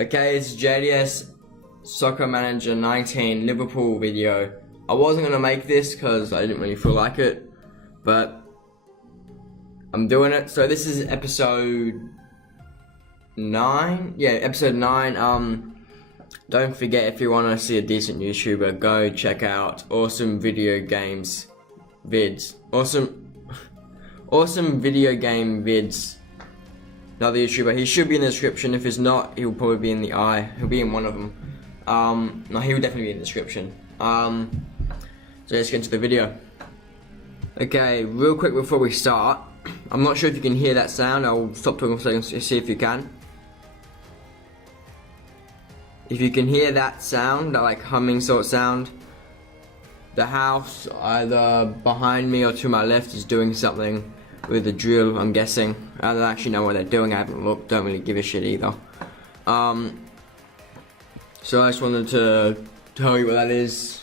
Okay, it's JDS Soccer Manager 19 Liverpool video. I wasn't gonna make this because I didn't really feel like it, but I'm doing it. So this is episode 9. Yeah, episode 9. Don't forget, if you want to see a decent YouTuber, go check out Awesome Video Games Vids. Awesome Video Game Vids. Another YouTuber. He should be in the description. If he's not, he'll probably be in the eye. He'll be in one of them. No, he will definitely be in the description. So let's get into the video. Okay, real quick before we start, I'm not sure if you can hear that sound. I'll stop talking for a second to see if you can. If you can hear that sound, that like humming sort of sound, the house either behind me or to my left is doing something with a drill, I'm guessing. I don't actually know what they're doing. I haven't looked. Don't really give a shit either. So I just wanted to tell you what that is,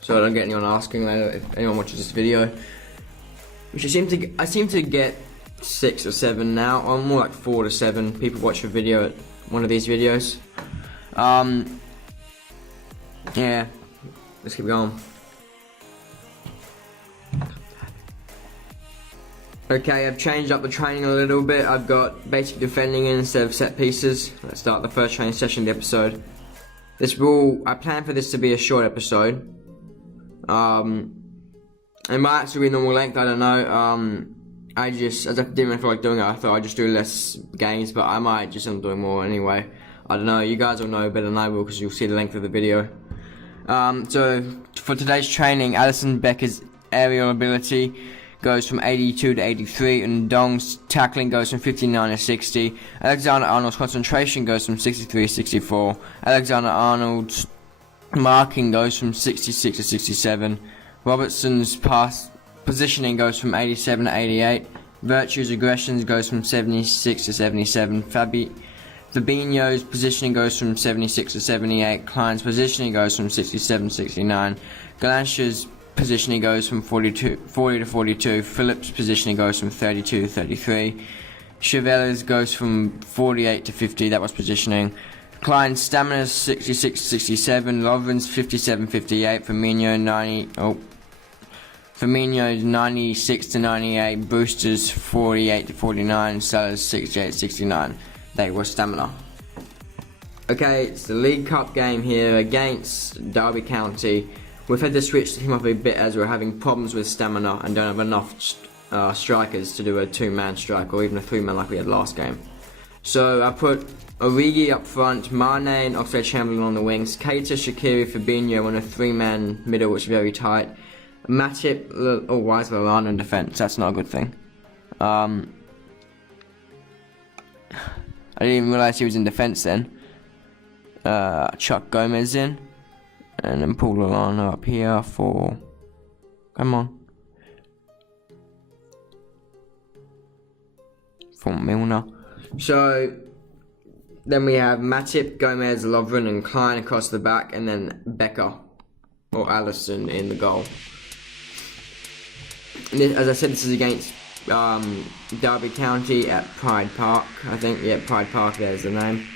so I don't get anyone asking later if anyone watches this video. Which I seem to get 6 or 7 now. Or more like 4 to 7 people watch a video at one of these videos. Yeah, let's keep going. Okay, I've changed up the training a little bit. I've got basic defending instead of set pieces. Let's start the first training session of the episode. I plan for this to be a short episode. It might actually be normal length, I don't know. As I didn't really feel like doing it, I thought I'd just do less games, but I might just end up doing more anyway. I don't know, you guys will know better than I will because you'll see the length of the video. So, for today's training, Alisson Becker's aerial ability goes from 82 to 83, and Dong's tackling goes from 59 to 60. Alexander Arnold's concentration goes from 63 to 64. Alexander Arnold's marking goes from 66 to 67. Robertson's positioning goes from 87 to 88. Virtue's aggressions goes from 76 to 77. Fabinho's positioning goes from 76 to 78. Klein's positioning goes from 67 to 69. Galantia's positioning goes from 40 to 42. Phillips' positioning goes from 32 to 33. Chevelle's goes from 48 to 50. That was positioning. Klein's stamina's 66 to 67. Lovren's 57 58. Firmino's 96 to 98. Brewster's 48 to 49. Salah's 68 to 69. They were stamina. Okay, it's the League Cup game here against Derby County. We've had to switch him up a bit as we're having problems with stamina and don't have enough strikers to do a 2-man strike or even a 3-man like we had last game. So I put Origi up front, Mane and Oxlade-Chamberlain on the wings, Keita, Shaqiri, Fabinho on a 3-man middle, which is very tight. Matip, oh, why is Lallana in defence? That's not a good thing. I didn't even realise he was in defence then. Chuck Gomez in. And then pull Lallana up here for... Come on. For Milner. So, then we have Matip, Gomez, Lovren and Klein across the back. And then Becker or Alisson in the goal. And this, as I said, this is against Derby County at Pride Park. I think, yeah, Pride Park, there's the name.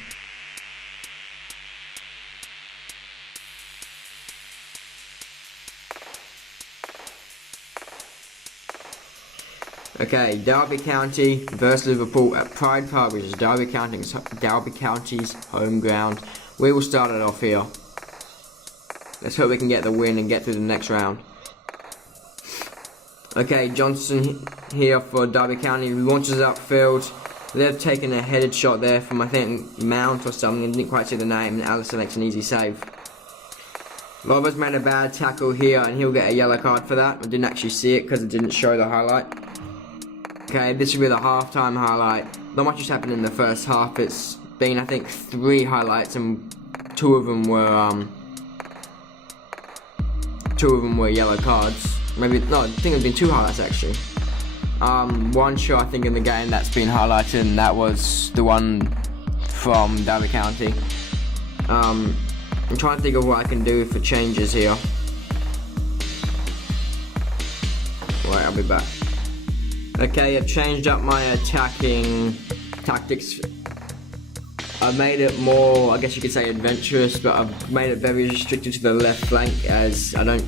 Okay, Derby County versus Liverpool at Pride Park, which is Derby County's home ground. We will start it off here. Let's hope we can get the win and get through the next round. Okay, Johnson here for Derby County, launches upfield. They've taken a headed shot there from, I think, Mount or something, didn't quite see the name, and Alisson makes an easy save. Roberts made a bad tackle here, and he'll get a yellow card for that. I didn't actually see it because it didn't show the highlight. Okay, this will be the halftime highlight. Not much has happened in the first half. It's been, I think, 3 highlights, and 2 of them were yellow cards. Maybe no, I think it's been 2 highlights actually. One shot I think in the game that's been highlighted, and that was the one from Derby County. I'm trying to think of what I can do for changes here. Right, I'll be back. Okay, I've changed up my attacking tactics I've made it more, I guess you could say, adventurous, but I've made it very restricted to the left flank, as I don't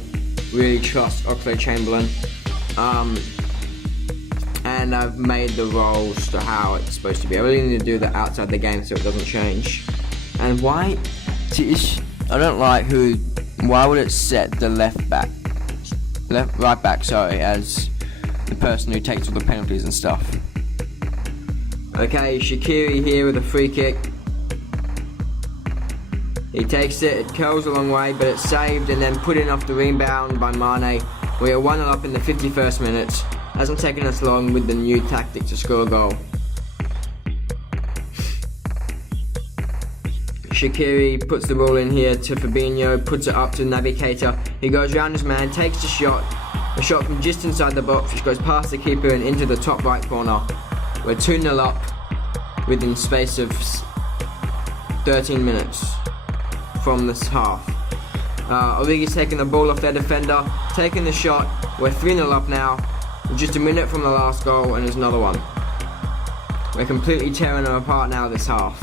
really trust Oxlade-Chamberlain. And I've made the roles to how it's supposed to be. I really need to do that outside the game so it doesn't change. And why? I don't like why would it set the right back, sorry, as the person who takes all the penalties and stuff. Okay, Shaqiri here with a free kick. He takes it, it curls a long way, but it's saved and then put in off the rebound by Mane. We are 1-0 up in the 51st minute. Hasn't taken us long with the new tactic to score a goal. Shaqiri puts the ball in here to Fabinho, puts it up to Naby Keita. He goes round his man, takes the shot. A shot from just inside the box, which goes past the keeper and into the top right corner. We're 2-0 up within space of 13 minutes from this half. Origi's taking the ball off their defender, taking the shot. We're 3-0 up now. Just a minute from the last goal and there's another one. We're completely tearing them apart now this half.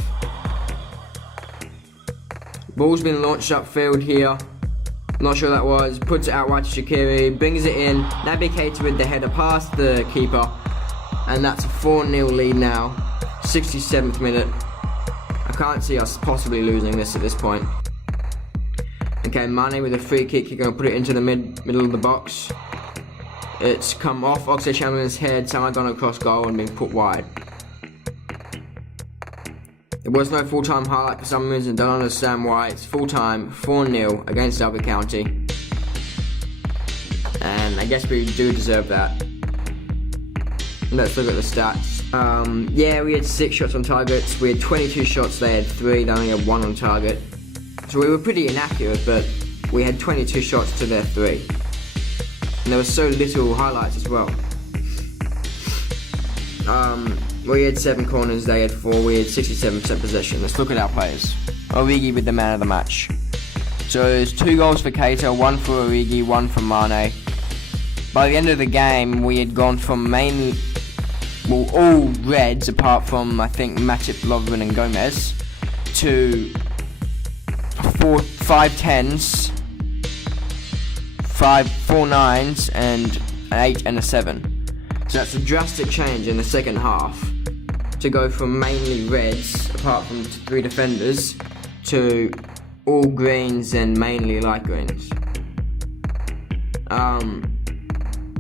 Ball's been launched upfield here. Not sure that was. Puts it out wide to Shaqiri. Brings it in. Naby Keita with the header past the keeper. And that's a 4-0 lead now. 67th minute. I can't see us possibly losing this at this point. Okay, Mane with a free kick. He's going to put it into the middle of the box. It's come off Oxlade-Chamberlain's head. Somehow gone across goal and been put wide. There was no full-time highlight for some reason, don't understand why. It's full-time, 4-0 against Derby County. And I guess we do deserve that. Let's look at the stats. Yeah, we had 6 shots on targets. We had 22 shots, they had 3, they only had 1 on target. So we were pretty inaccurate, but we had 22 shots to their 3. And there was so little highlights as well. We had 7 corners, they had 4, we had 67% possession. Let's look at our players. Origi with the man of the match. So there's 2 goals for Keita, 1 for Origi, 1 for Mane. By the end of the game, we had gone from all reds, apart from, I think, Matip, Lovren and Gomez, to 5 10s, 4 9s, and an 8 and a 7. So that's a drastic change in the second half, to go from mainly reds, apart from 3 defenders, to all greens and mainly light greens.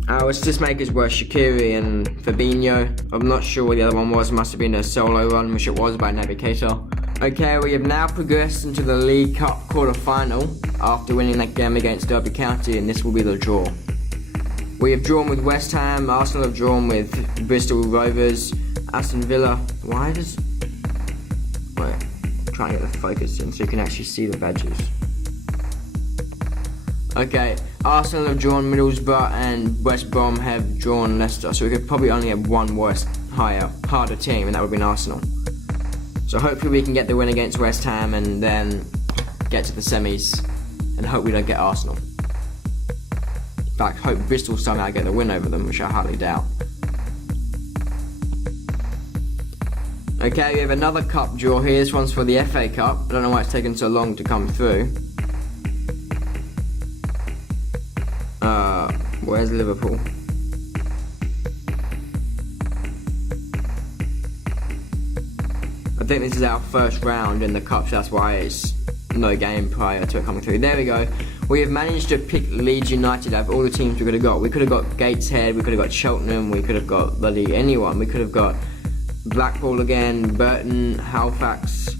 Our assist makers were Shaqiri and Fabinho. I'm not sure what the other one was, must have been a solo run, which it was by Naby Keita. Okay, we have now progressed into the League Cup quarter-final after winning that game against Derby County, and this will be the draw. We have drawn with West Ham, Arsenal have drawn with Bristol Rovers, Aston Villa. Wait, I'm trying to get the focus in so you can actually see the badges. Okay, Arsenal have drawn Middlesbrough and West Brom have drawn Leicester, so we could probably only have one harder team, and that would be Arsenal. So hopefully we can get the win against West Ham and then get to the semis, and hope we don't get Arsenal. In fact, hope Bristol somehow get the win over them, which I hardly doubt. Okay, we have another cup draw here. This one's for the FA Cup. I don't know why it's taken so long to come through. Where's Liverpool? I think this is our first round in the cup, so that's why it's no game prior to it coming through. There we go. We have managed to pick Leeds United out of all the teams we could have got. We could have got Gateshead, we could have got Cheltenham, we could have got bloody anyone. We could have got Blackpool again, Burton, Halifax,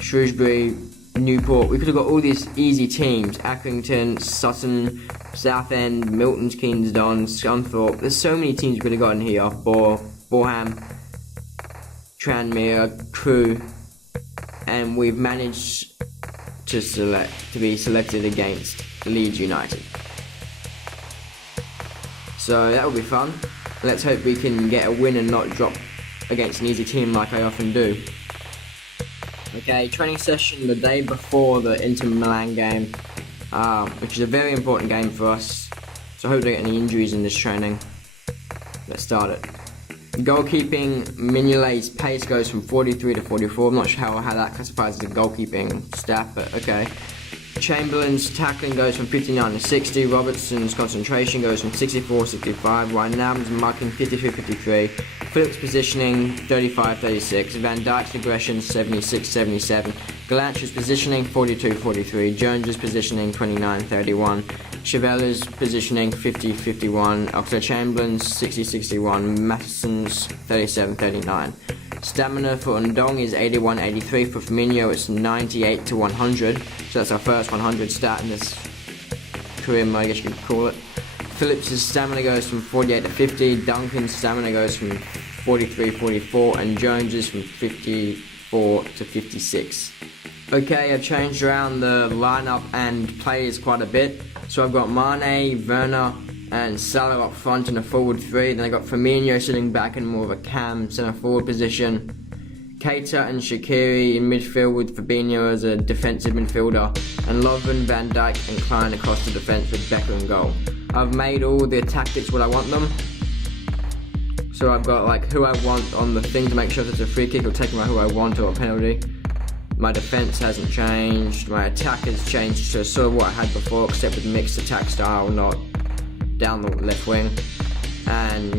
Shrewsbury, Newport. We could have got all these easy teams. Accrington, Sutton, Southend, Milton Keynes, Don, Scunthorpe. There's so many teams we could have gotten here. Boreham, Tranmere, Crewe, and we've managed to be selected against Leeds United. So that will be fun. Let's hope we can get a win and not drop against an easy team like I often do. Okay, training session the day before the Inter Milan game, which is a very important game for us. So I hope we don't get any injuries in this training. Let's start it. Goalkeeping, Mignolet's pace goes from 43 to 44. I'm not sure how that classifies as a goalkeeping stat, but okay. Chamberlain's tackling goes from 59 to 60. Robertson's concentration goes from 64 to 65. Wijnaldum's marking 53-53. Phillips' positioning 35-36. Van Dijk's aggression 76-77. Galantri's positioning 42-43. Jones's positioning 29-31. Chevelle's positioning 50-51. Oxlade-Chamberlain's 60-61. Matheson's 37-39. Stamina for Ndong is 81-83. For Firmino it's 98 to 100. So that's our first 100 stat in this career mode, I guess you could call it. Phillips' stamina goes from 48 to 50. Duncan's stamina goes from 43-44. And Jones's from 54 to 56. Okay, I've changed around the lineup and players quite a bit. So I've got Mane, Werner, and Salah up front in a forward three. Then I got Firmino sitting back in more of a cam centre forward position. Keita and Shaqiri in midfield with Fabinho as a defensive midfielder. And Lovren, Van Dijk and Klein across the defence with Becker in goal. I've made all the tactics what I want them. So I've got like who I want on the thing to make sure that it's a free kick or taking my who I want or a penalty. My defence hasn't changed. My attack has changed to sort of what I had before, except with mixed attack style, not down the left wing. And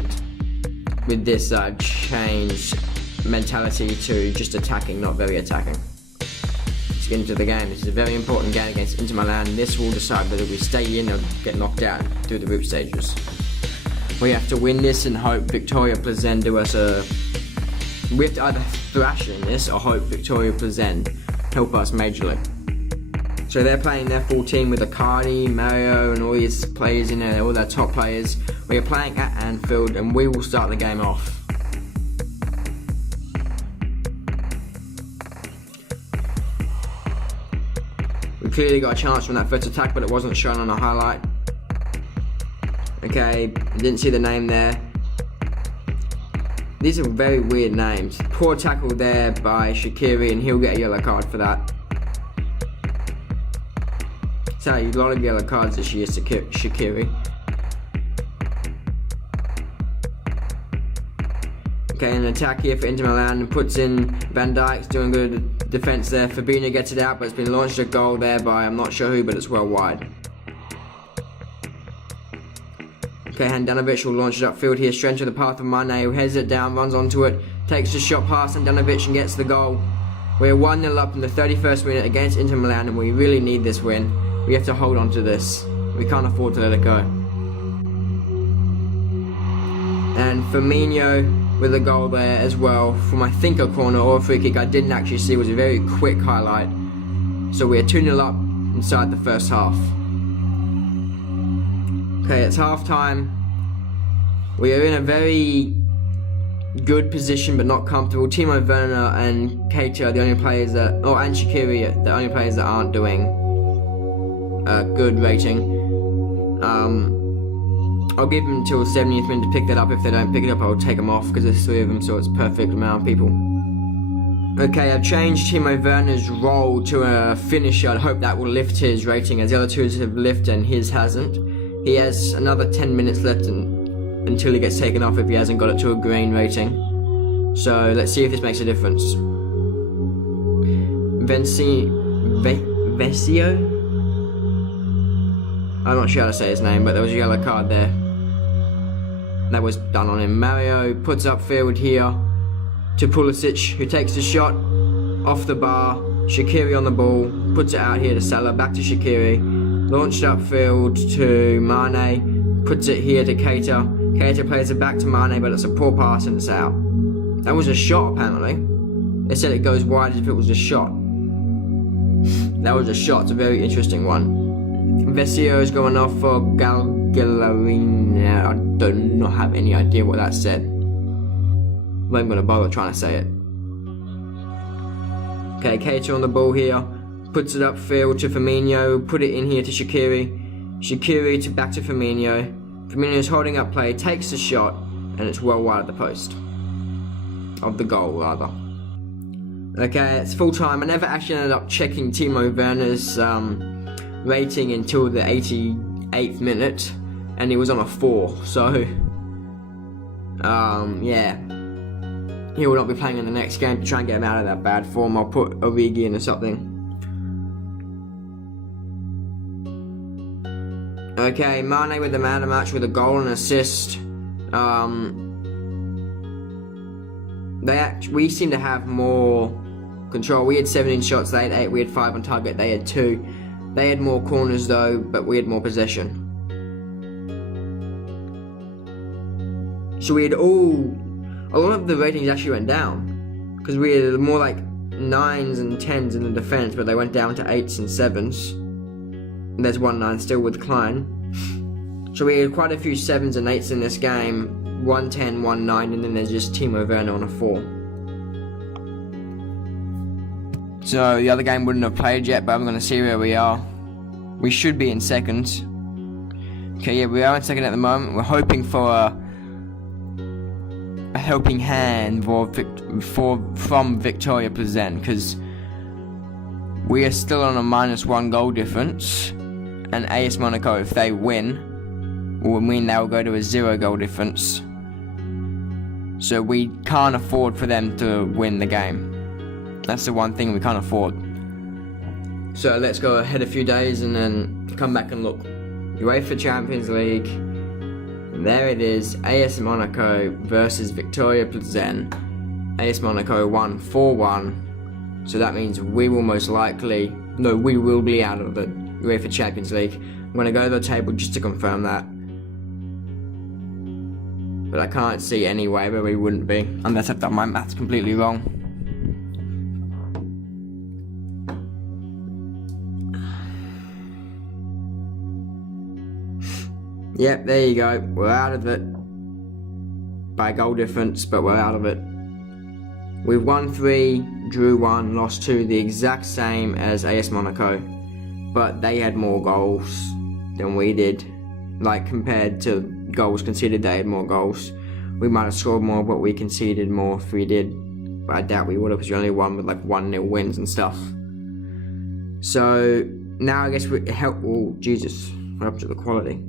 with this I've changed mentality to just attacking, not very attacking. Let's get into the game. This is a very important game against Inter Milan. This will decide whether we stay in or get knocked out through the group stages. We have to win this and hope Victoria Plzen do us a... We have to either thrash in this or hope Victoria Plzen help us majorly. So they're playing their full team with Icardi, Mario and all these players in there, all their top players. We are playing at Anfield and we will start the game off. We clearly got a chance from that first attack, but it wasn't shown on a highlight. Okay, didn't see the name there. These are very weird names. Poor tackle there by Shaqiri and he'll get a yellow card for that. So a lot of yellow cards this year, Shaqiri. Okay, an attack here for Inter Milan and puts in Van Dijk's doing good defence there. Fabinho gets it out, but it's been launched a goal there by I'm not sure who, but it's well wide. Okay, Handanovic will launch it upfield here, straight into the path of Mane, who heads it down, runs onto it, takes the shot past Handanovic and gets the goal. We're 1-0 up in the 31st minute against Inter Milan and we really need this win. We have to hold on to this. We can't afford to let it go. And Firmino with a goal there as well from I think a corner or a free kick. I didn't actually see, it was a very quick highlight. So we're 2-0 up inside the first half. Okay, it's half time. We are in a very good position but not comfortable. Timo Werner and Keita are the only players that, and Shaqiri are the only players that aren't doing a good rating. I'll give them until the 70th minute to pick that up. If they don't pick it up, I'll take them off because there's 3 of them, so it's a perfect amount of people. Okay, I've changed Timo Werner's role to a finisher. I hope that will lift his rating as the other two have lifted and his hasn't. He has another 10 minutes left until he gets taken off if he hasn't got it to a green rating. So let's see if this makes a difference. Vesio? I'm not sure how to say his name, but there was a yellow card there. That was done on him. Mario puts upfield here to Pulisic, who takes the shot off the bar. Shaqiri on the ball, puts it out here to Salah, back to Shaqiri. Launched upfield to Mane, puts it here to Keita. Keita plays it back to Mane, but it's a poor pass and it's out. That was a shot apparently. They said it goes wide as if it was a shot. That was a shot, it's a very interesting one. Vesio is going off for Gallarina. I do not have any idea what that said. I'm not even going to bother trying to say it. Okay, Keita on the ball here. Puts it upfield to Firmino, put it in here to Shaqiri. Shaqiri to back to Firmino. Firmino's holding up play, takes the shot, and it's well wide of the post. Of the goal, rather. Okay, it's full time. I never actually ended up checking Timo Werner's rating until the 88th minute, and he was on a 4, so yeah, he will not be playing in the next game to try and get him out of that bad form. I'll put Origi in or something. Okay, Mane with the man of the match with a goal and assist. We seem to have more control. We had 17 shots, they had 8, we had 5 on target, they had 2. They had more corners though, but we had more possession. So we had a lot of the ratings actually went down, because we had more like 9s and 10s in the defense, but they went down to 8s and 7s. And there's 1 9 still with Klein. So we had quite a few 7s and 8s in this game, 1 10, 1 9, and then there's just Timo Werner on a 4. So the other game wouldn't have played yet, but I'm going to see where we are. We should be in second. Okay, yeah, we are in second at the moment. We're hoping for a helping hand from Victoria Plzen, because we are still on a -1 goal difference, and AS Monaco, if they win, they'll go to a 0 goal difference. So we can't afford for them to win the game. That's the one thing we can't afford. So let's go ahead a few days and then come back and look. UEFA Champions League. There it is. AS Monaco versus Victoria Plzen. AS Monaco won 4-1. So that means we will we will be out of the UEFA Champions League. I'm going to go to the table just to confirm that. But I can't see any way where we wouldn't be, unless I've done my maths completely wrong. Yep, there you go. We're out of it. By goal difference, but we're out of it. We've won 3, drew 1, lost 2, the exact same as AS Monaco. But they had more goals than we did. Like, compared to goals conceded, they had more goals. We might have scored more, but we conceded more if we did. But I doubt we would have, because we only won with like 1-0 wins and stuff. So, now I guess we help. Oh, Jesus. What happened to the quality?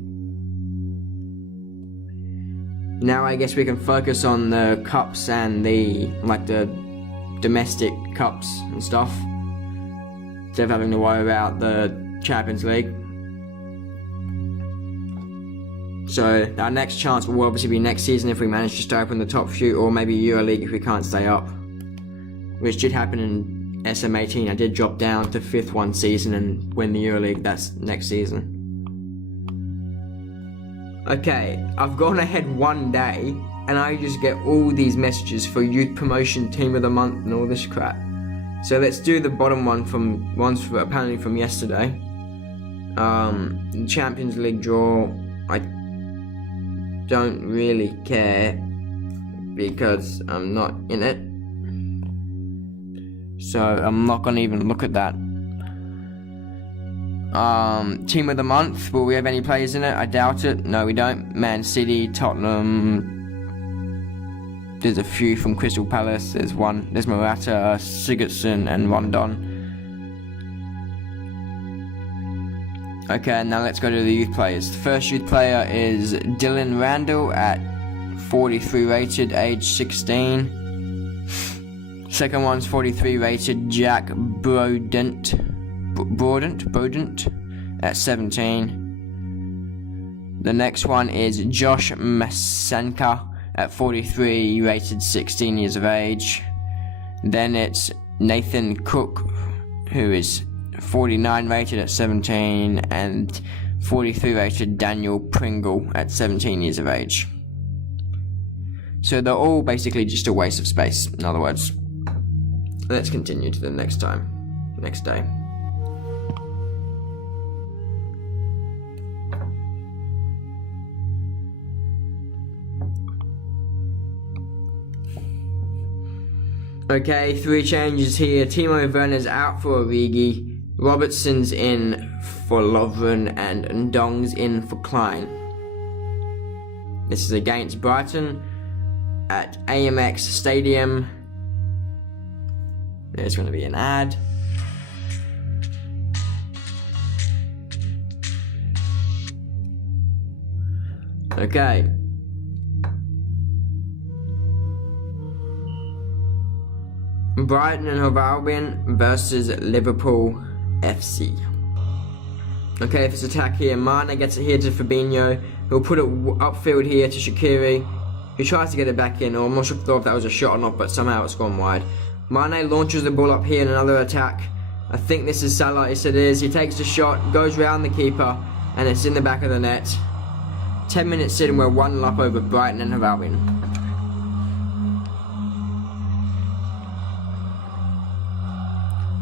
Now I guess we can focus on the cups and the domestic cups and stuff, instead of having to worry about the Champions League. So our next chance will obviously be next season if we manage to stay up in the top few, or maybe EuroLeague if we can't stay up, which did happen in SM18. I did drop down to 5th one season and win the EuroLeague. That's next season. Okay, I've gone ahead 1 day, and I just get all these messages for Youth Promotion Team of the Month and all this crap. So let's do the bottom one apparently from yesterday. Champions League draw. I don't really care because I'm not in it. So I'm not gonna even look at that. Team of the Month, will we have any players in it? I doubt it. No, we don't. Man City, Tottenham. There's a few from Crystal Palace. There's Morata, Sigurdsson, and Rondon. Okay, now let's go to the youth players. The first youth player is Dylan Randall at 43 rated, age 16. Second one's 43 rated, Jack Brodent at 17. The next one is Josh Masenka at 43 rated, 16 years of age. Then it's Nathan Cook, who is 49 rated at 17, and 43 rated Daniel Pringle at 17 years of age. So they're all basically just a waste of space, in other words. Let's continue to the next day. Okay, 3 changes here. Timo Werner's out for Origi, Robertson's in for Lovren, and Ndong's in for Klein. This is against Brighton at AMX Stadium. There's going to be an ad. Okay. Brighton and Hove Albion versus Liverpool FC. Okay, this attack here, Mane gets it here to Fabinho, who'll put it upfield here to Shaqiri, who tries to get it back in, or I'm not sure if that was a shot or not, but somehow it's gone wide. Mane launches the ball up here in another attack. I think this is Salah, yes it is. He takes the shot, goes round the keeper, and it's in the back of the net. 10 minutes in and we're 1-0 up over Brighton and Hove Albion.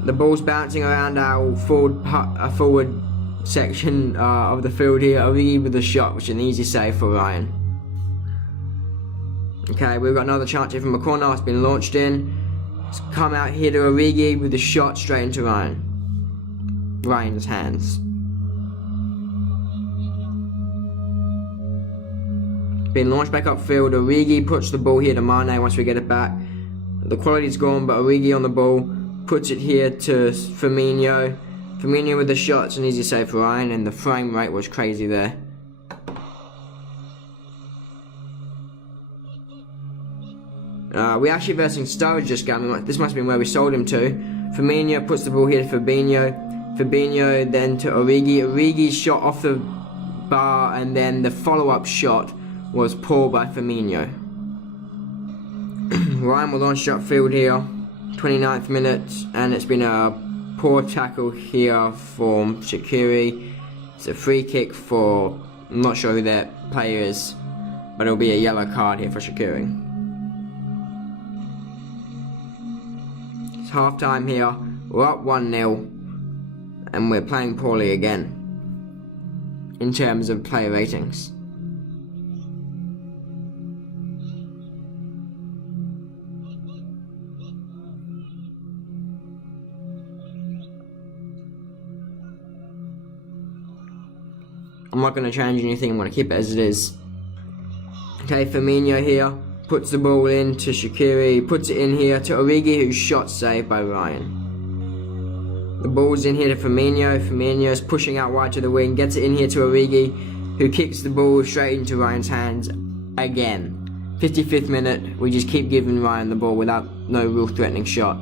The ball's bouncing around our forward section of the field here. Origi with the shot, which is an easy save for Ryan. Okay, we've got another chance here from a corner. It's been launched in. It's come out here to Origi with the shot straight into Ryan's hands. Been launched back upfield. Origi puts the ball here to Mane once we get it back. The quality's gone, but Origi on the ball. Puts it here to Firmino. Firmino with the shots, an easy save for Ryan, and the frame rate was crazy there. We actually versing Sturridge this game. This must have been where we sold him to. Firmino puts the ball here to Fabinho. Fabinho then to Origi. Origi's shot off the bar, and then the follow-up shot was poor by Firmino. Ryan will launch upfield here. 29th minute, and it's been a poor tackle here from Shaqiri. It's a free kick for, I'm not sure who that player is, but it'll be a yellow card here for Shaqiri. It's half time here, we're up 1-0, and we're playing poorly again in terms of player ratings. I'm not going to change anything, I'm going to keep it as it is. Okay, Firmino here, puts the ball in to Shaqiri, puts it in here to Origi, who's shot saved by Ryan. The ball's in here to Firmino, Firmino's pushing out wide to the wing, gets it in here to Origi, who kicks the ball straight into Ryan's hands again. 55th minute, we just keep giving Ryan the ball without no real threatening shot.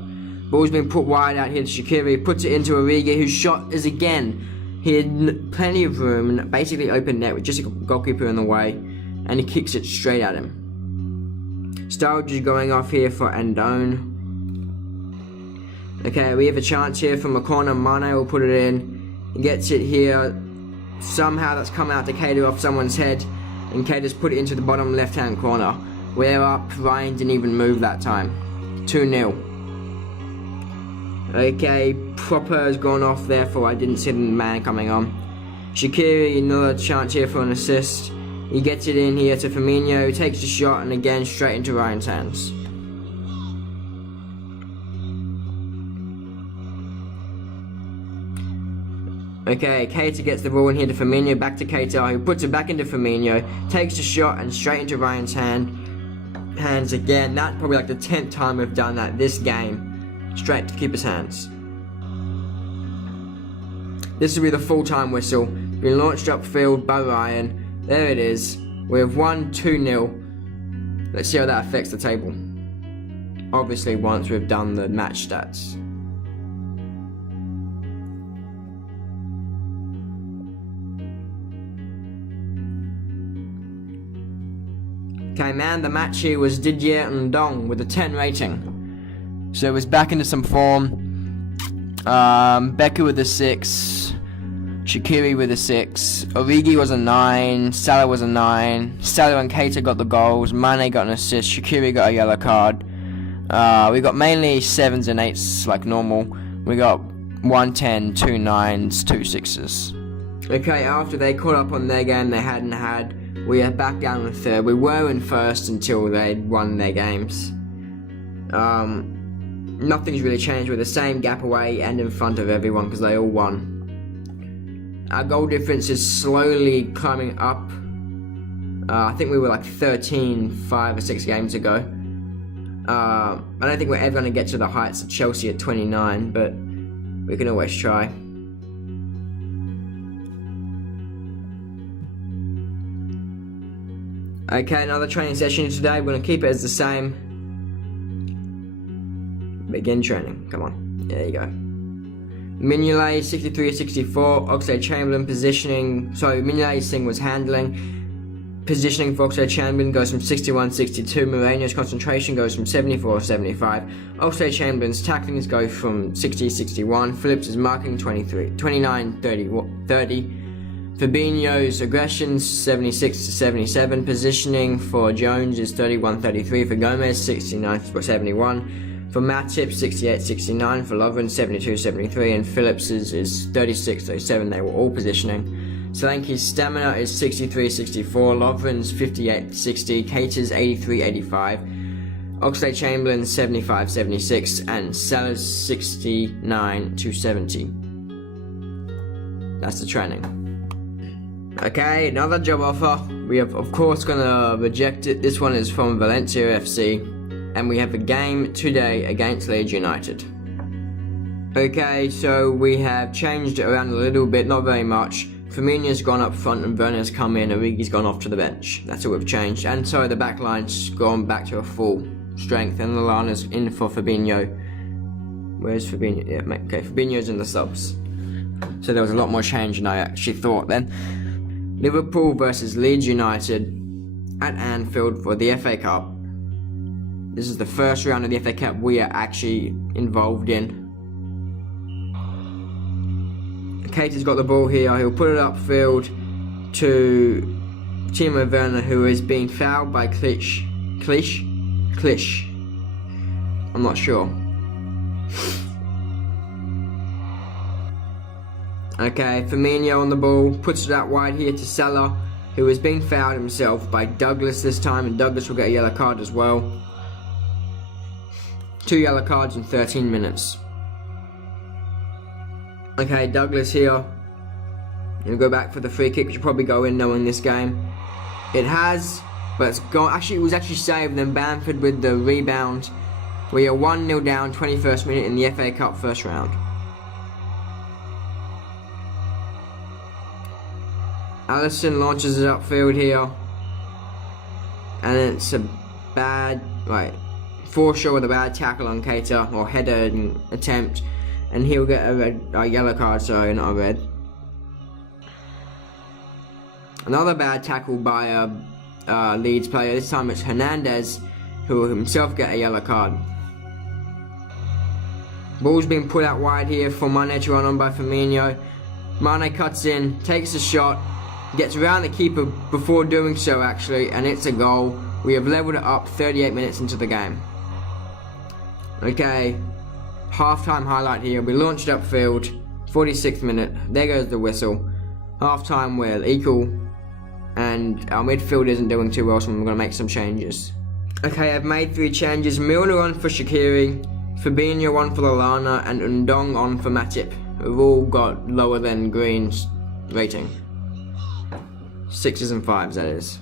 Ball's been put wide out here to Shaqiri, puts it into Origi, whose shot is again. He had plenty of room and basically open net with just a goalkeeper in the way, and he kicks it straight at him. Sturridge is going off here for Andone. Okay, we have a chance here from a corner. Mane will put it in. He gets it here. Somehow that's come out to Keita off someone's head, and Keita's put it into the bottom left-hand corner. We're up. Ryan didn't even move that time. 2-0. Okay, Proper has gone off, therefore I didn't see the man coming on. Shaqiri, another chance here for an assist. He gets it in here to Firmino, who takes the shot, and again straight into Ryan's hands. Okay, Keita gets the ball in here to Firmino, back to Keita, who puts it back into Firmino, takes the shot, and straight into Ryan's hands again. That's probably like the 10th time we've done that this game. Straight to keeper's hands. This will be the full-time whistle. Been launched upfield by Ryan. There it is. We have won 2-0. Let's see how that affects the table. Obviously, once we've done the match stats. Okay, man, the match here was Didier Ndong with a 10 rating. So it was back into some form. Becker with a 6, Shaqiri with a 6, Origi was a 9, Salah was a 9, Salah and Keita got the goals, Mane got an assist, Shaqiri got a yellow card. We got mainly 7s and 8s like normal. We got 1 10, 2 9s, 2 6s. Okay, after they caught up on their game they hadn't had, we are back down in third. We were in first until they'd won their games. Nothing's really changed. We're the same gap away and in front of everyone because they all won. Our goal difference is slowly climbing up. I think we were like 13, 5 or 6 games ago. I don't think we're ever going to get to the heights of Chelsea at 29, but we can always try. Okay, another training session today. We're going to keep it as the same. Begin training. Come on. There you go. Mignolet 63-64. Oxlade-Chamberlain positioning. Sorry, Mignolet's thing was handling. Positioning for Oxlade-Chamberlain goes from 61-62. Moreno's concentration goes from 74-75. Oxlade-Chamberlain's tackling go from 60-61. Phillips' marking 29-30. Fabinho's aggression 76-77. Positioning for Jones is 31-33. For Gomez 69-71. For Matip 68-69. For Lovren 72-73. And Phillips is 36-37. They were all positioning. Solanke's stamina is 63-64, Lovren's 58-60, Cater's 83-85, Oxlade-Chamberlain's 75-76, and Salah's 69-70. That's the training. Okay, another job offer. We have, of course, gonna reject it. This one is from Valencia FC, and we have a game today against Leeds United. Okay, so we have changed it around a little bit, not very much. Firmino's gone up front and Werner's come in, Origi's gone off to the bench. That's what we've changed. And so the back line's gone back to a full strength, and Lallana's in for Fabinho. Where's Fabinho? Yeah, okay, Fabinho's in the subs. So there was a lot more change than I actually thought then. Liverpool versus Leeds United at Anfield for the FA Cup. This is the first round of the FA Cup we are actually involved in. Cater's got the ball here, he'll put it upfield to Timo Werner, who is being fouled by Klisch. I'm not sure. Okay, Firmino on the ball, puts it out wide here to Salah, who is being fouled himself by Douglas this time, and Douglas will get a yellow card as well. 2 yellow cards in 13 minutes. Okay, Douglas here. He'll go back for the free kick, which will probably go in knowing this game. It has, but it's gone. Actually, it was actually saved. Then Bamford with the rebound. We are 1-0 down, 21st minute in the FA Cup first round. Alisson launches it upfield here. And it's a bad, Forshaw with a bad tackle on Cater, or header attempt. And he'll get a yellow card, sorry, not a red. Another bad tackle by a Leeds player. This time it's Hernandez, who will himself get a yellow card. Ball's being put out wide here for Mane to run on by Firmino. Mane cuts in, takes a shot, gets around the keeper before doing so actually, and it's a goal. We have leveled it up 38 minutes into the game. Okay. Half-time highlight here. We launched upfield, 46th minute. There goes the whistle. Half-time we're equal, and our midfield isn't doing too well, so I'm going to make some changes. Okay, I've made 3 changes. Milner on for Shaqiri, Fabinho on for Lallana, and Undong on for Matip. We've all got lower than Green's rating. 6s and 5s, that is.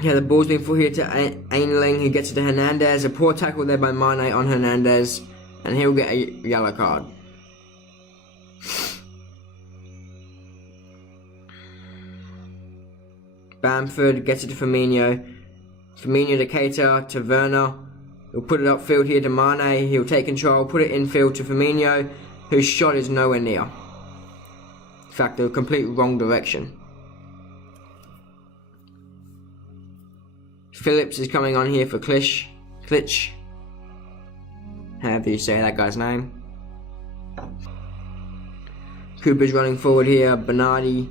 Yeah, the ball's been put here to Ainling, who gets it to Hernandez. A poor tackle there by Mane on Hernandez, and he'll get a yellow card. Bamford gets it to Firmino. Firmino to Keita, to Werner. He'll put it upfield here to Mane. He'll take control, put it infield to Firmino, whose shot is nowhere near. In fact, the complete wrong direction. Phillips is coming on here for Klisch. However you say that guy's name. Cooper's running forward here. Bernardi.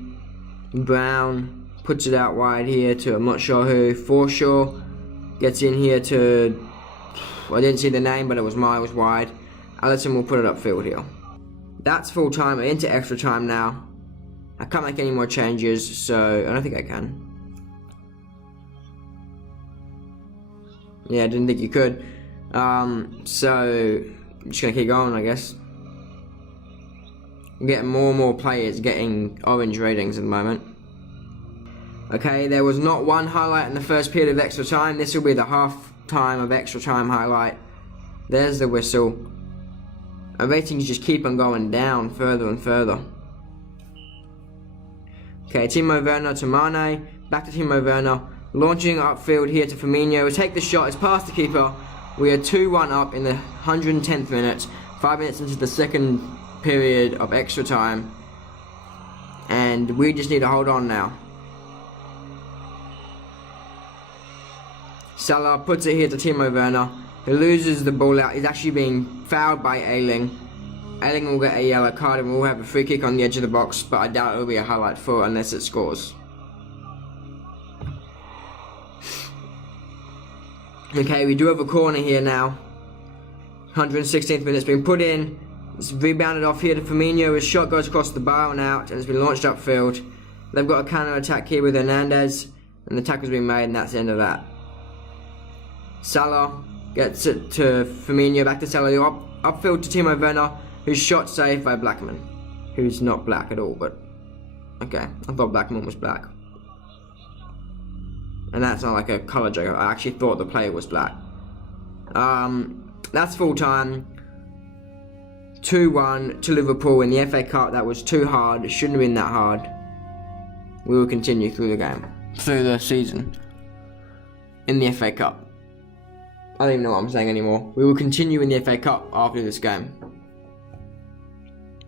Brown puts it out wide here to I'm not sure who. Forshaw gets in here to, I didn't see the name, but it was miles wide. Alisson will put it upfield here. That's full time. We're into extra time now. I can't make any more changes, so I don't think I can. Yeah, I didn't think you could. So I'm just gonna keep going, I guess. I'm getting more and more players getting orange ratings at the moment. Okay, there was not one highlight in the first period of extra time. This will be the half time of extra time highlight. There's the whistle. Our ratings just keep on going down further and further. Okay, Timo Werner to Mane. back to Timo Werner, launching upfield here to Firmino. We take the shot, it's past the keeper. We are 2-1 up in the 110th minute, 5 minutes into the second period of extra time, and we just need to hold on now. Salah puts it here to Timo Werner, who loses the ball out. He's actually being fouled by Ayling. Ayling will get a yellow card and we'll have a free kick on the edge of the box, but I doubt it will be a highlight for unless it scores. Okay, we do have a corner here now. 116th minute's been put in. It's rebounded off here to Firmino. His shot goes across the bar and out, and it's been launched upfield. They've got a counter attack here with Hernandez, and the tackle's been made, and that's the end of that. Salah gets it to Firmino, back to Salah, upfield to Timo Werner, who's shot saved by Blackman, who's not black at all, but okay, I thought Blackman was black. And that's not like a colour joke, I actually thought the player was black. That's full time. 2-1 to Liverpool in the FA Cup. That was too hard, it shouldn't have been that hard. We will continue through the game, through the season, in the FA Cup. I don't even know what I'm saying anymore. We will continue in the FA Cup after this game.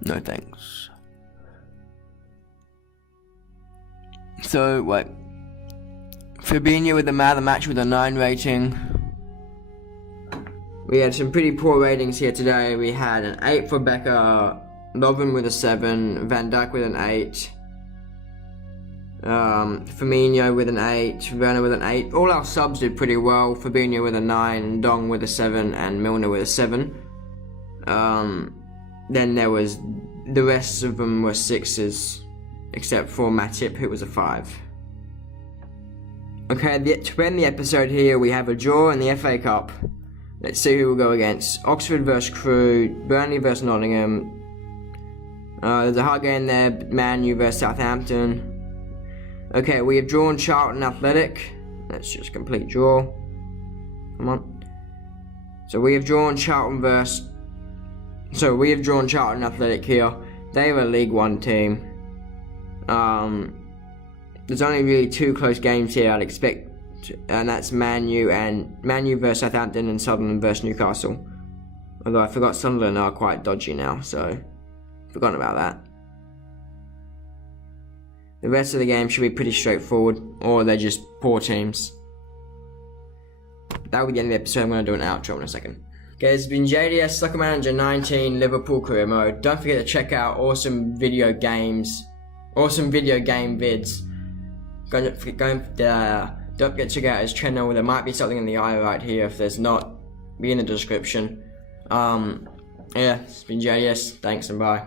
No thanks. So, wait. Fabinho with the man of the match with a 9 rating. We had some pretty poor ratings here today. We had an 8 for Becker, Lovren with a 7, Van Dijk with an 8, Firmino with an 8, Werner with an 8. All our subs did pretty well. Fabinho with a 9, Dong with a 7, and Milner with a 7. Then there was, the rest of them were 6s, except for Matip, who was a 5. Okay, to end the episode here, we have a draw in the FA Cup. Let's see who we'll go against. Oxford versus Crewe, Burnley versus Nottingham. There's a hard game there, Man U versus Southampton. Okay, we have drawn Charlton Athletic. Let's just complete draw. Come on. So we have drawn Charlton Athletic here. They're a League One team. There's only really 2 close games here I'd expect, and that's Man U versus Southampton and Sunderland versus Newcastle. Although I forgot Sunderland are quite dodgy now, so forgotten about that. The rest of the game should be pretty straightforward, or they're just poor teams. That will be the end of the episode. I'm going to do an outro in a second. Okay, it's been JDS Soccer Manager 19 Liverpool Career Mode. Don't forget to check out awesome video game vids. Don't forget to check out his channel. There might be something in the eye right here. If there's not, be in the description. Yeah, it's been JDS. Thanks and bye.